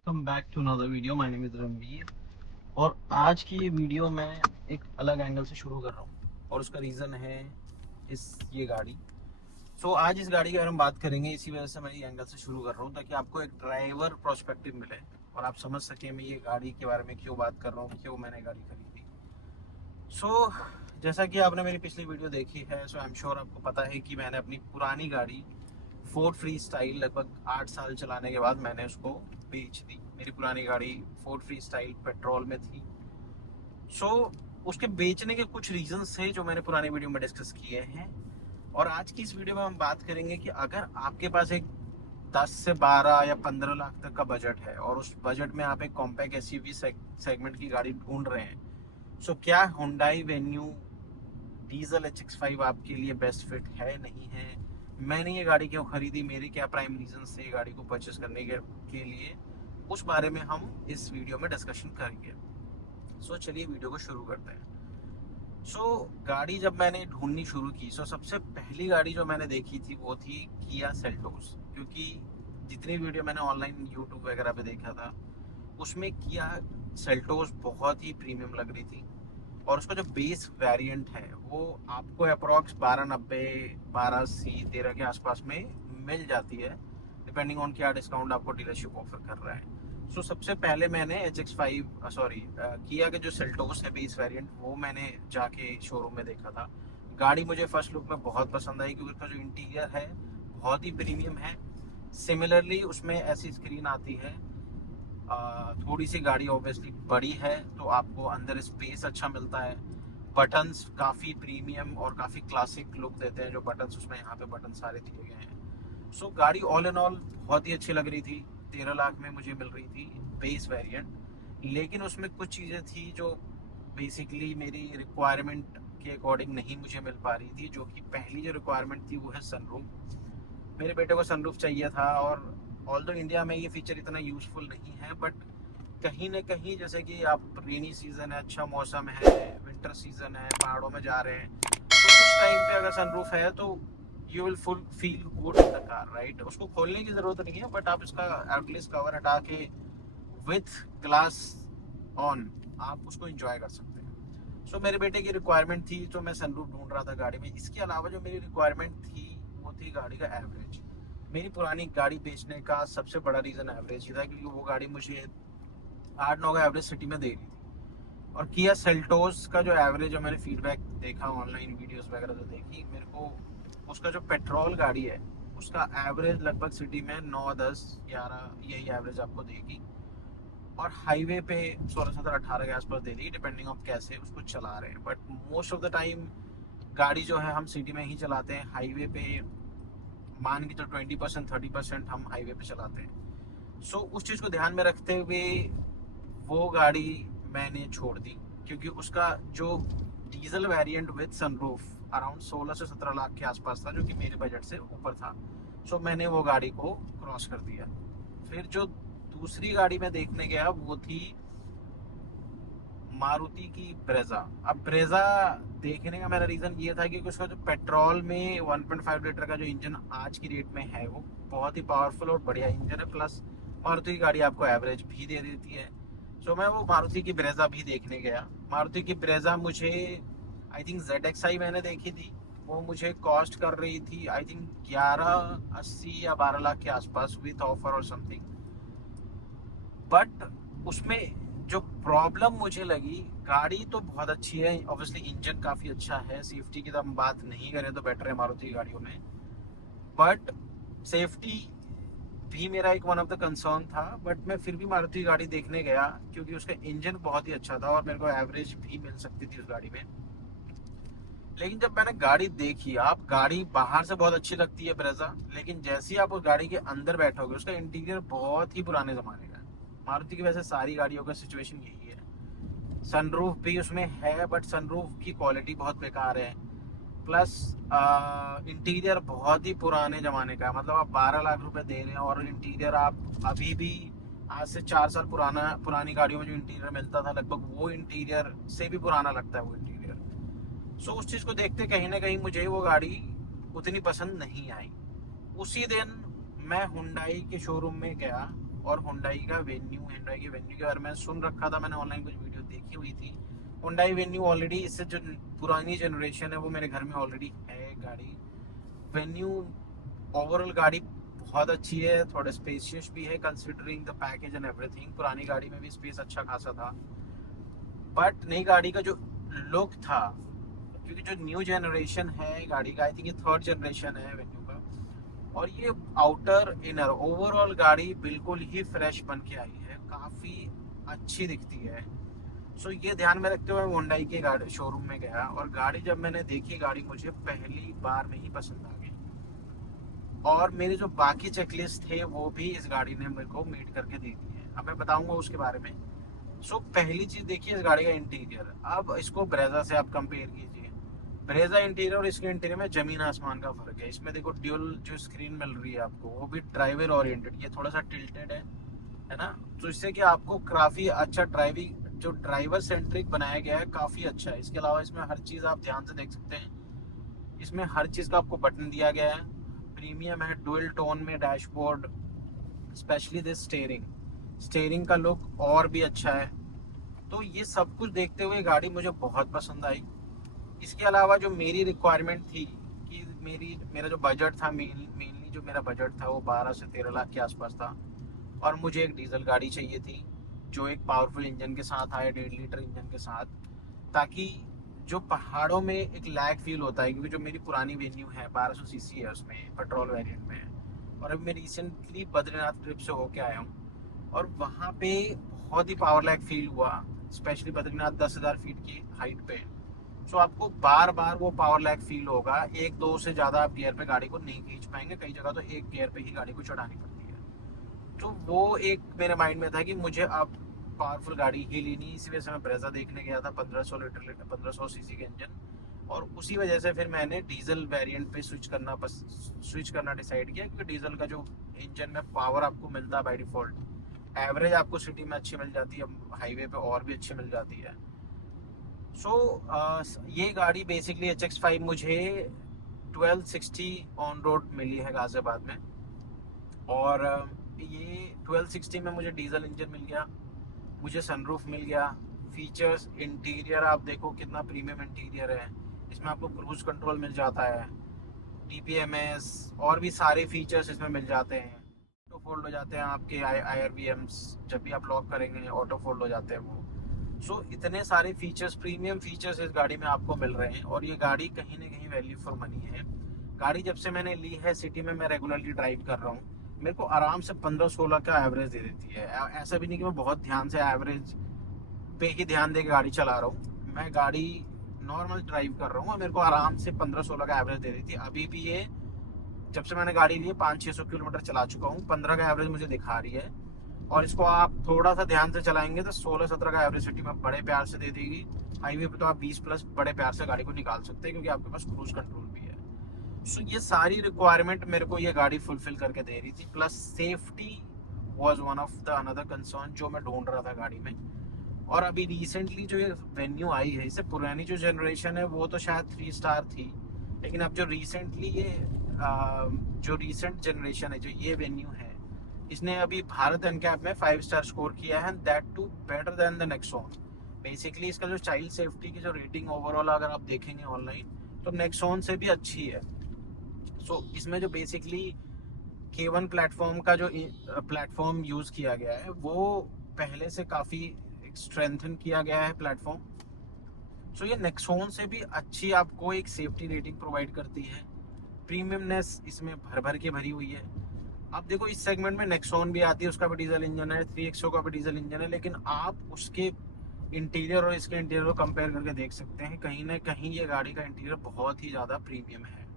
Welcome back to another video. My name is Ranveer और आज की ये वीडियो मैं एक अलग एंगल से शुरू कर रहा हूँ और उसका रीज़न है ये गाड़ी। आज इस गाड़ी के बारे में बात करेंगे, इसी वजह से मैं ये एंगल से शुरू कर रहा हूँ ताकि आपको एक ड्राइवर पर्सपेक्टिव मिले और आप समझ सकें मैं ये गाड़ी के बारे में क्यों बात कर रहा हूँ, क्यों मैंने गाड़ी खरीदी। जैसा कि आपने मेरी पिछली वीडियो देखी है, आई एम श्योर आपको पता है कि मैंने अपनी पुरानी गाड़ी फोर्ड फ्री स्टाइल लगभग 8 साल चलाने के बाद मैंने उसको बेच दी। मेरी पुरानी गाड़ी फोर्ड फ्री स्टाइल पेट्रोल में थी। सो उसके बेचने के कुछ रीजंस थे जो मैंने पुरानी वीडियो में डिस्कस किए हैं और आज की इस वीडियो में हम बात करेंगे कि अगर आपके पास एक 10 से 12 या 15 लाख तक का बजट है और उस बजट में आप एक कॉम्पैक्ट एसयूवी सेगमेंट की गाड़ी ढूंढ रहे हैं, क्या हुंडई वेन्यू डीजल HX5 आपके लिए बेस्ट फिट है, नहीं है, मैंने ये गाड़ी क्यों खरीदी, मेरे क्या प्राइम रीजन थे ये गाड़ी को परचेस करने के लिए, उस बारे में हम इस वीडियो में डिस्कशन करेंगे। चलिए वीडियो को शुरू करते हैं। गाड़ी जब मैंने ढूंढनी शुरू की, सबसे पहली गाड़ी जो मैंने देखी थी वो थी किया सेल्टोस, क्योंकि जितनी वीडियो मैंने ऑनलाइन यूट्यूब वगैरह पे देखा था उसमें किया सेल्टोस बहुत ही प्रीमियम लग रही थी और उसका जो बेस वेरिएंट है वो आपको अप्रॉक्स 1290 1280 13 के आसपास में मिल जाती है, डिपेंडिंग ऑन क्या डिस्काउंट आपको डीलरशिप ऑफर कर रहा है। सबसे पहले मैंने किया के जो सेल्टोस है बेस वेरिएंट वो मैंने जाके शोरूम में देखा था। गाड़ी मुझे फर्स्ट लुक में बहुत पसंद आई क्योंकि उसका जो इंटीरियर है बहुत ही प्रीमियम है। सिमिलरली उसमें ऐसी स्क्रीन आती है, थोड़ी सी गाड़ी ऑब्वियसली बड़ी है तो आपको अंदर स्पेस अच्छा मिलता है। बटन्स काफ़ी प्रीमियम और काफ़ी क्लासिक लुक देते हैं जो बटन्स उसमें यहाँ पे बटन सारे दिए गए हैं। गाड़ी ऑल इन ऑल बहुत ही अच्छी लग रही थी। 13 लाख में मुझे मिल रही थी बेस वेरिएंट, लेकिन उसमें कुछ चीज़ें थी जो बेसिकली मेरी रिक्वायरमेंट के अकॉर्डिंग नहीं मुझे मिल पा रही थी। जो कि पहली जो रिक्वायरमेंट थी वो है सनरूफ। मेरे बेटे को सनरूफ चाहिए था और ऑल्दो इंडिया में ये फीचर इतना यूजफुल नहीं है, बट कहीं ना कहीं जैसे कि आप रेनी सीजन है, अच्छा मौसम है, विंटर सीजन है, पहाड़ों में जा रहे हैं, तो उस टाइम पे अगर सनरूफ है तो you will full feel good in the car, right. उसको खोलने की जरूरत नहीं है, बट आप इसका एटलीस्ट कवर हटा के विथ ग्लास ऑन आप उसको एंजॉय कर सकते हैं। मेरे बेटे की रिक्वायरमेंट थी तो मैं सनरूफ ढूंढ रहा था गाड़ी में। इसके अलावा जो मेरी रिक्वायरमेंट थी वो थी गाड़ी का एवरेज। मेरी पुरानी गाड़ी बेचने का सबसे बड़ा रीज़न एवरेज ही था, क्योंकि वो गाड़ी मुझे 8-9 का एवरेज सिटी में दे रही थी। और किया सेल्टोस का जो एवरेज है, मैंने फीडबैक देखा ऑनलाइन वीडियोस वगैरह जो देखी, मेरे को उसका जो पेट्रोल गाड़ी है उसका एवरेज लगभग सिटी में 9 10 11 यही एवरेज आपको देगी और हाईवे पे 16 17 18 के आसपास दे देगी, डिपेंडिंग ऑन कैसे उसको चला रहे हैं। But most of the time गाड़ी जो है हम सिटी में ही चलाते हैं। हाईवे पे मान के तो 20% 30% हम हाईवे पे चलाते हैं। उस चीज़ को ध्यान में रखते हुए वो गाड़ी मैंने छोड़ दी, क्योंकि उसका जो diesel variant with sunroof around 16 से 17 लाख के आसपास था, जो कि मेरे बजट से ऊपर था। मैंने वो गाड़ी को क्रॉस कर दिया। फिर जो दूसरी गाड़ी मैं देखने गया वो थी मारुति की ब्रेजा। अब ब्रेजा देखने का मेरा रीज़न ये था क्योंकि उसका जो पेट्रोल में 1.5 लीटर का जो इंजन आज की डेट में है वो बहुत ही पावरफुल और बढ़िया इंजन है, प्लस मारुति की गाड़ी आपको एवरेज भी दे देती है। मैं वो मारुति की ब्रेजा भी देखने गया। मारुति की ब्रेजा मुझे आई थिंक ZXi मैंने देखी थी, वो मुझे कॉस्ट कर रही थी आई थिंक 1180 या 12 लाख के आसपास विथ ऑफर और समथिंग। बट उसमें जो प्रॉब्लम मुझे लगी, गाड़ी तो बहुत अच्छी है, ऑब्वियसली इंजन काफ़ी अच्छा है, सेफ्टी की तो हम बात नहीं करें तो बेटर है मारुति की गाड़ियों में, बट सेफ्टी भी मेरा एक वन ऑफ द कंसर्न था। बट मैं फिर भी मारुति की गाड़ी देखने गया क्योंकि उसका इंजन बहुत ही अच्छा था और मेरे को एवरेज भी मिल सकती थी उस गाड़ी में। लेकिन जब मैंने गाड़ी देखी, आप गाड़ी बाहर से बहुत अच्छी लगती है ब्रेजा, लेकिन जैसे ही आप उस गाड़ी के अंदर बैठोगे उसका इंटीरियर बहुत ही पुराने ज़माने का है। मारुति की वैसे सारी गाड़ियों का सिचुएशन यही है। सनरूफ भी उसमें है बट सनरूफ की क्वालिटी बहुत बेकार है, प्लस इंटीरियर बहुत ही पुराने ज़माने का है। मतलब आप 12 लाख रुपए दे रहे हैं और इंटीरियर आप अभी भी आज से 4 साल पुरानी गाड़ियों में जो इंटीरियर मिलता था लगभग वो इंटीरियर से भी पुराना लगता है वो इंटीरियर। उस चीज़ को देखते कहीं ना कहीं मुझे वो गाड़ी उतनी पसंद नहीं आई। उसी दिन मैं हुंडई के शोरूम में गया और हुंडई का वेन्यू। हुंडई के वेन्यू के बारे में सुन रखा था मैंने, ऑनलाइन कुछ वीडियो देखी हुई थी। हुंडई वेन्यू ऑलरेडी, इससे जो पुरानी जनरेशन है वो मेरे घर में ऑलरेडी है गाड़ी। वेन्यू ओवरऑल गाड़ी बहुत अच्छी है, थोड़ा स्पेशियस भी है considering the package and everything. पुरानी गाड़ी में भी स्पेस अच्छा खासा था, बट नई गाड़ी का जो लुक था, क्योंकि जो न्यू जनरेशन है गाड़ी का, आई थिंक ये थर्ड जनरेशन है वेन्यू का, और ये आउटर इनर ओवरऑल गाड़ी बिल्कुल ही फ्रेश बन के आई है, काफ़ी अच्छी दिखती है। सो ये ध्यान में रखते हुए हुंडई के गाड़ी शोरूम में गया, और गाड़ी जब मैंने देखी, गाड़ी मुझे पहली बार में ही पसंद आ गई, और मेरे जो बाकी चेकलिस्ट थे वो भी इस गाड़ी ने मेरे को मीट करके दे दी है। अब मैं बताऊंगा उसके बारे में। सो पहली चीज़ देखिए इस गाड़ी का इंटीरियर। अब इसको ब्रेजा से आप कंपेयर कीजिए। ब्रेजा इंटीरियर और इसके इंटीरियर में जमीन आसमान का फर्क है। इसमें देखो ड्यूल जो स्क्रीन मिल रही है आपको, वो भी ड्राइवर ओरिएंटेड, ये थोड़ा सा टिल्टेड है ना, तो इससे कि आपको काफ़ी अच्छा ड्राइविंग, जो ड्राइवर सेंट्रिक बनाया गया है, काफ़ी अच्छा है। इसके अलावा इसमें हर चीज़ आप ध्यान से देख सकते हैं, इसमें हर चीज़ का आपको बटन दिया गया है, प्रीमियम है, डुअल टोन में डैशबोर्ड, स्पेशली दिस स्टेयरिंग का लुक और भी अच्छा है। तो ये सब कुछ देखते हुए गाड़ी मुझे बहुत पसंद आई। इसके अलावा जो मेरी रिक्वायरमेंट थी कि मेरा जो बजट था, मेनली जो मेरा बजट था वो 12 से 13 लाख के आसपास था, और मुझे एक डीजल गाड़ी चाहिए थी जो एक पावरफुल इंजन के साथ आए, 1.5 लीटर इंजन के साथ, ताकि जो पहाड़ों में एक लैग फील होता है, क्योंकि जो मेरी पुरानी वेन्यू है 1200 सीसी है, उसमें पेट्रोल वेरिएंट में है, और अभी मैं रिसेंटली बद्रीनाथ ट्रिप से होके आया हूँ, और वहाँ पे बहुत ही पावर लैग फील हुआ, स्पेशली बद्रीनाथ 10,000 फीट की हाइट पे। सो आपको बार बार वो पावर लैग फील होगा, एक दो से ज़्यादा आप गियर पे गाड़ी को नहीं खींच पाएंगे, कई जगह तो एक गियर पे ही गाड़ी को चढ़ानी पड़ती है। तो वो एक मेरे माइंड में था कि मुझे अब पावरफुल गाड़ी ही लेनी, इसी वजह से मैं ब्रेजा देखने गया था, 1500 सीसी के इंजन, और उसी वजह से फिर मैंने डीजल वेरिएंट पे स्विच करना डिसाइड किया, क्योंकि डीजल का जो इंजन में पावर आपको मिलता है बाय डिफॉल्ट, एवरेज आपको सिटी में अच्छी मिल जाती है, हाईवे पे और भी अच्छी मिल जाती है। ये गाड़ी बेसिकली HX5 मुझे 1260 ऑन रोड मिली है गाजियाबाद में, और ये 1260 में मुझे डीजल इंजन मिल गया, मुझे सनरूफ मिल गया, फीचर्स, इंटीरियर आप देखो कितना प्रीमियम इंटीरियर है, इसमें आपको क्रूज कंट्रोल मिल जाता है, DPMS और भी सारे फीचर्स इसमें मिल जाते हैं। ऑटो फोल्ड हो जाते हैं आपके IRVMs, जब भी आप लॉक करेंगे ऑटो फोल्ड हो जाते हैं वो। इतने सारे फीचर्स, प्रीमियम फीचर्स इस गाड़ी में आपको मिल रहे हैं, और ये गाड़ी कहीं ना कहीं वैल्यू फॉर मनी है। गाड़ी जब से मैंने ली है, सिटी में मैं रेगुलरली ड्राइव कर रहा हूँ, मेरे को आराम से 15-16 का एवरेज दे देती है। ऐसा भी नहीं कि मैं बहुत ध्यान से एवरेज पे ही ध्यान दे के गाड़ी चला रहा हूँ, मैं गाड़ी नॉर्मल ड्राइव कर रहा हूँ और मेरे को आराम से 15-16 का एवरेज दे देती है। अभी भी ये जब से मैंने गाड़ी ली है 500-600 किलोमीटर चला चुका हूँ, 15 का एवरेज मुझे दिखा रही है, और इसको आप थोड़ा सा ध्यान से चलाएंगे तो 16-17 का एवरेज सिटी में बड़े प्यार से दे देगी। हाईवे पे तो आप 20+ बड़े प्यार से गाड़ी को निकाल सकते हैं, क्योंकि आपके पास क्रूज कंट्रोल भी है। ये सारी रिक्वायरमेंट मेरे को ये गाड़ी फुलफिल करके दे रही थी, plus safety was one of the another concern जो मैं ढूंढ रहा था गाड़ी में। और अभी रिसेंटली जो ये वेन्यू आई है, इससे पुरानी जो जनरेशन है वो तो शायद 3 स्टार थी, लेकिन अब जो रिसेंटली ये जो रिसेंट जनरेशन है, जो ये वेन्यू है, इसने अभी भारत एनकैप में 5 स्टार स्कोर किया है, that too better than the Nexon. Basically इसका जो चाइल्ड सेफ्टी की जो रेटिंग ओवरऑल अगर आप देखेंगे ऑनलाइन, तो नेक्सॉन से भी अच्छी है। इसमें जो बेसिकली K1 प्लेटफॉर्म का जो प्लेटफॉर्म यूज़ किया गया है, वो पहले से काफ़ी स्ट्रेंथन किया गया है प्लेटफॉर्म। ये नेक्सॉन से भी अच्छी आपको एक सेफ्टी रेटिंग प्रोवाइड करती है। प्रीमियमनेस इसमें भर के भरी हुई है। अब देखो इस सेगमेंट में नेक्सॉन भी आती है, उसका भी डीजल इंजन है, 3XO का भी डीजल इंजन है, लेकिन आप उसके इंटीरियर और इसके इंटीरियर को कंपेयर करके देख सकते हैं, कहीं ना कहीं ये गाड़ी का इंटीरियर बहुत ही ज़्यादा प्रीमियम है।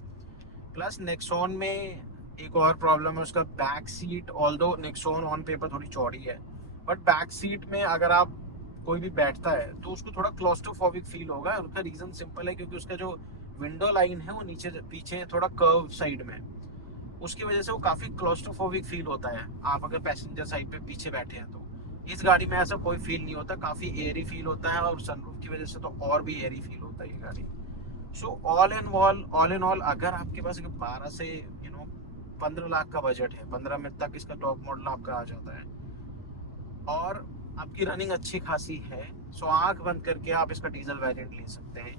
प्लस नेक्सॉन में एक और प्रॉब्लम है, उसका back seat, although Nexon on paper थोड़ी चौड़ी है, बट बैक सीट में अगर आप कोई भी बैठता है तो उसको थोड़ा क्लॉस्ट्रोफोबिक फील होगा। उसका रीज़न सिंपल है, क्योंकि उसका जो विंडो लाइन है वो नीचे पीछे थोड़ा कर्व साइड में, उसकी वजह से वो काफ़ी क्लॉस्ट्रोफोबिक फील होता है आप अगर पैसेंजर साइड पे पीछे बैठे हैं तो। इस गाड़ी में ऐसा कोई फील नहीं होता, काफ़ी एयरी फील होता है, और सनरूफ की वजह से तो और भी एयरी फील होता है ये गाड़ी। ऑल इन ऑल अगर आपके पास 12 से 15 लाख का बजट है, 15 में तक इसका टॉप मॉडल आपका आ जाता है और आपकी रनिंग अच्छी खासी है, सो आंख बंद करके आप इसका डीजल वेरिएंट ले सकते हैं।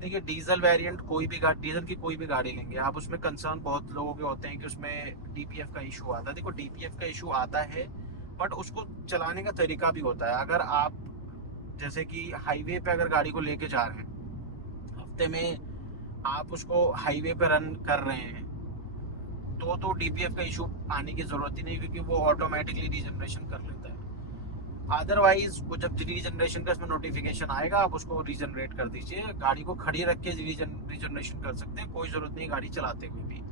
देखिए डीजल वेरिएंट कोई भी गाड़ी, डीजल की कोई भी गाड़ी लेंगे आप, उसमें कंसर्न बहुत लोगों के होते हैं कि उसमें डीपीएफ का इशू आता है। देखो डीपीएफ का इशू आता है, बट उसको चलाने का तरीका भी होता है। अगर आप जैसे कि हाईवे पे अगर गाड़ी को लेके जा रहे हैं, हफ्ते में आप उसको हाईवे पे रन कर रहे हैं, तो डीपीएफ का इशू आने की जरूरत ही नहीं, क्योंकि वो ऑटोमेटिकली रीजनरेशन कर लेता है। अदरवाइज वो जब रीजनरेशन का इसमें नोटिफिकेशन आएगा, आप उसको रीजनरेट कर दीजिए। गाड़ी को खड़ी रख के रीजनरेशन कर सकते हैं, कोई जरूरत नहीं गाड़ी चलाते हुए भी।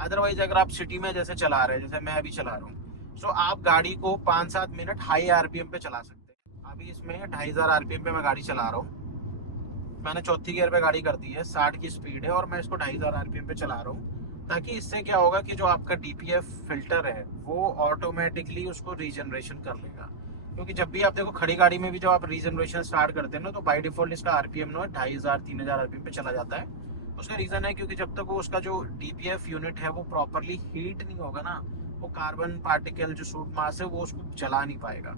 अदरवाइज अगर आप सिटी में जैसे चला रहे हैं, जैसे मैं अभी चला रहा हूँ, सो आप गाड़ी को 5-7 मिनट हाई आरपीएम पे चला सकते हैं। अभी इसमें 2500 आरपीएम पे मैं गाड़ी चला रहा हूँ, मैंने चौथी गियर पे गाड़ी कर दी है, 60 की स्पीड है और मैं इसको 2500 आरपीएम पे चला रहा हूँ, ताकि इससे क्या होगा कि जो आपका डीपीएफ फिल्टर है वो ऑटोमेटिकली उसको रीजनरेशन कर लेगा। क्योंकि जब भी आप देखो खड़ी गाड़ी में भी जब आप रीजनरेशन स्टार्ट करते हैं ना, तो बाय डिफॉल्ट इसका आरपीएम ना 2500-3000 आरपीएम पे चला जाता है। उसका रीजन है क्योंकि जब तक वो उसका जो डीपीएफ यूनिट है वो प्रॉपरली हीट नहीं होगा ना, वो कार्बन पार्टिकल जो सूट मास है वो उसको जला नहीं पाएगा।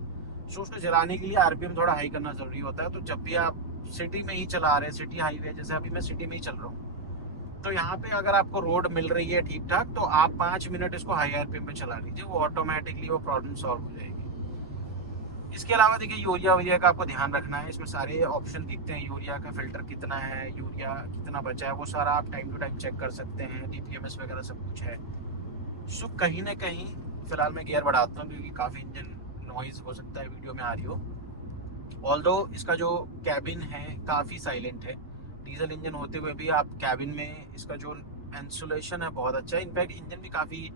सो उसको जलाने के लिए आरपीएम थोड़ा हाई करना जरूरी होता है। तो जब भी आप सिटी में ही चला रहे हैं, सिटी हाईवे, जैसे अभी मैं सिटी में ही चल रहा हूँ, तो यहाँ पे अगर आपको रोड मिल रही है ठीक ठाक, तो आप 5 मिनट इसको हाई आरपीएम पे चला लीजिए, वो ऑटोमेटिकली वो प्रॉब्लम सॉल्व हो जाएगी। इसके अलावा देखिए यूरिया वूरिया का आपको ध्यान रखना है, इसमें सारे ऑप्शन दिखते हैं, यूरिया का फिल्टर कितना है, यूरिया कितना बचा है, वो सारा आप टाइम टू टाइम चेक कर सकते हैं, डीपीएमएस वगैरह सब कुछ है। सो कहीं ना कहीं फिलहाल मैं गियर बढ़ाता हूँ क्योंकि काफ़ी इंजन नॉइज हो सकता है वीडियो में आ रही हो। ऑल्दो इसका जो कैबिन है काफ़ी साइलेंट है, डीजल इंजन होते हुए भी आप कैबिन में इसका जो इंसुलेशन है बहुत अच्छा है। इनफैक्ट इंजन भी काफ़ी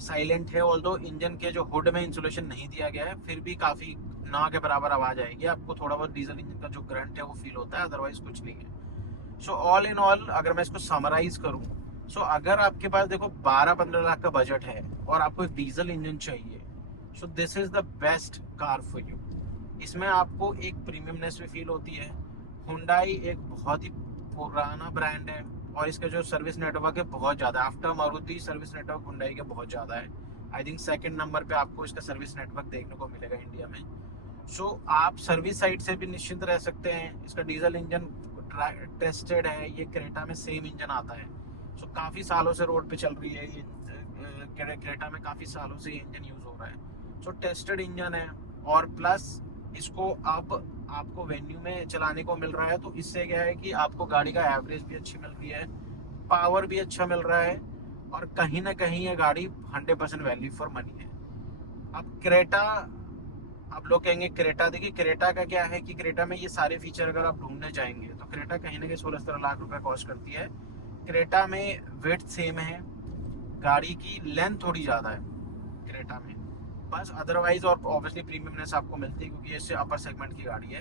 साइलेंट है, ऑल्दो इंजन के जो हुड में इंसुलेशन नहीं दिया गया है, फिर भी काफ़ी ना के बराबर आवाज़ आएगी आपको। थोड़ा बहुत डीजल इंजन का जो करंट है वो फील होता है, अदरवाइज कुछ नहीं है। सो ऑल इन ऑल अगर मैं इसको समराइज करूँ, सो अगर आपके पास देखो 12-15 लाख का बजट है और आपको एक डीजल इंजन चाहिए, so this is the best car for you. इसमें आपको एक प्रीमियमनेस भी फील होती है। हुंडई एक बहुत ही पुराना ब्रांड है और इसका जो सर्विस नेटवर्क है बहुत ज़्यादा, after Maruti service network Hyundai के बहुत ज़्यादा है। आई थिंक सेकंड नंबर पे आपको इसका सर्विस नेटवर्क देखने को मिलेगा इंडिया में। सो आप सर्विस साइड से भी निश्चिंत रह सकते हैं। इसका डीजल इंजन टेस्टेड है, ये क्रेटा में सेम इंजन आता है। सो काफ़ी सालों से रोड पे चल रही है ये क्रेटा में, काफ़ी सालों से ये इंजन यूज़ हो रहा है। सो टेस्टेड इंजन है और प्लस इसको अब आपको वेन्यू में चलाने को मिल रहा है, तो इससे क्या है कि आपको गाड़ी का एवरेज भी अच्छी मिल रही है, पावर भी अच्छा मिल रहा है और कहीं ना कहीं ये गाड़ी 100% वैल्यू फॉर मनी है। अब क्रेटा, आप लोग कहेंगे क्रेटा, देखिए क्रेटा का क्या है कि क्रेटा में ये सारे फीचर अगर आप ढूंढने जाएंगे तो क्रेटा कहीं ना कहीं 16-17 लाख रुपए कॉस्ट करती है। क्रेटा में वेट सेम है, गाड़ी की लेंथ थोड़ी ज़्यादा है क्रेटा में बस, अदरवाइज और ऑब्वियसली प्रीमियमनेस आपको मिलती है क्योंकि इससे अपर सेगमेंट की गाड़ी है।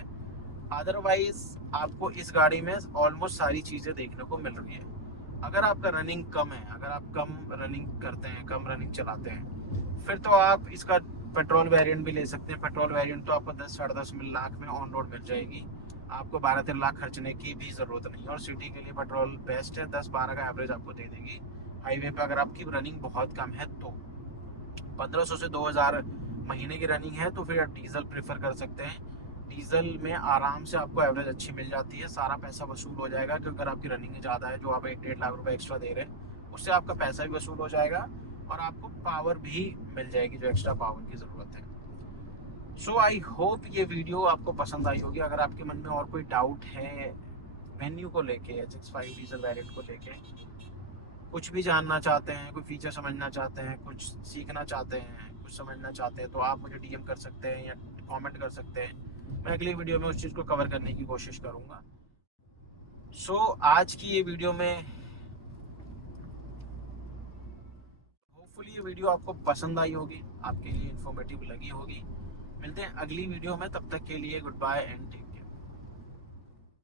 अदरवाइज आपको इस गाड़ी में ऑलमोस्ट सारी चीज़ें देखने को मिल रही है। अगर आपका रनिंग कम है, अगर आप कम रनिंग करते हैं, कम रनिंग चलाते हैं, फिर तो आप इसका पेट्रोल वेरिएंट भी ले सकते हैं। पेट्रोल वेरिएंट तो आपको 10-10.5 लाख में ऑन रोड मिल जाएगी, आपको 12-13 लाख खर्चने की भी ज़रूरत नहीं है। और सिटी के लिए पेट्रोल बेस्ट है, 10-12 का एवरेज आपको दे देगी। हाईवे पे अगर आपकी रनिंग बहुत कम है तो 1500 से 2000 महीने की रनिंग है तो फिर आप डीजल प्रेफर कर सकते हैं। डीजल में आराम से आपको एवरेज अच्छी मिल जाती है, सारा पैसा वसूल हो जाएगा, क्योंकि अगर आपकी रनिंग ज़्यादा है, जो आप 1-1.5 लाख रुपए एक्स्ट्रा दे रहे हैं, उससे आपका पैसा भी वसूल हो जाएगा और आपको पावर भी मिल जाएगी, जो एक्स्ट्रा पावर की ज़रूरत है। सो आई होप ये वीडियो आपको पसंद आई होगी। अगर आपके मन में और कोई डाउट है वेन्यू को लेके, HX5 डीजल वेरिएंट को लेके, कुछ भी जानना चाहते हैं, कोई फीचर समझना चाहते हैं, कुछ सीखना चाहते हैं, कुछ समझना चाहते हैं, तो आप मुझे डीएम कर सकते हैं या कमेंट कर सकते हैं। मैं अगली वीडियो में उस चीज़ को कवर करने की कोशिश करूँगा। सो आज की ये वीडियो में होपफुली ये वीडियो आपको पसंद आई होगी, आपके लिए इन्फॉर्मेटिव लगी होगी। मिलते हैं अगली वीडियो में, तब तक के लिए गुड बाय एंड टेक।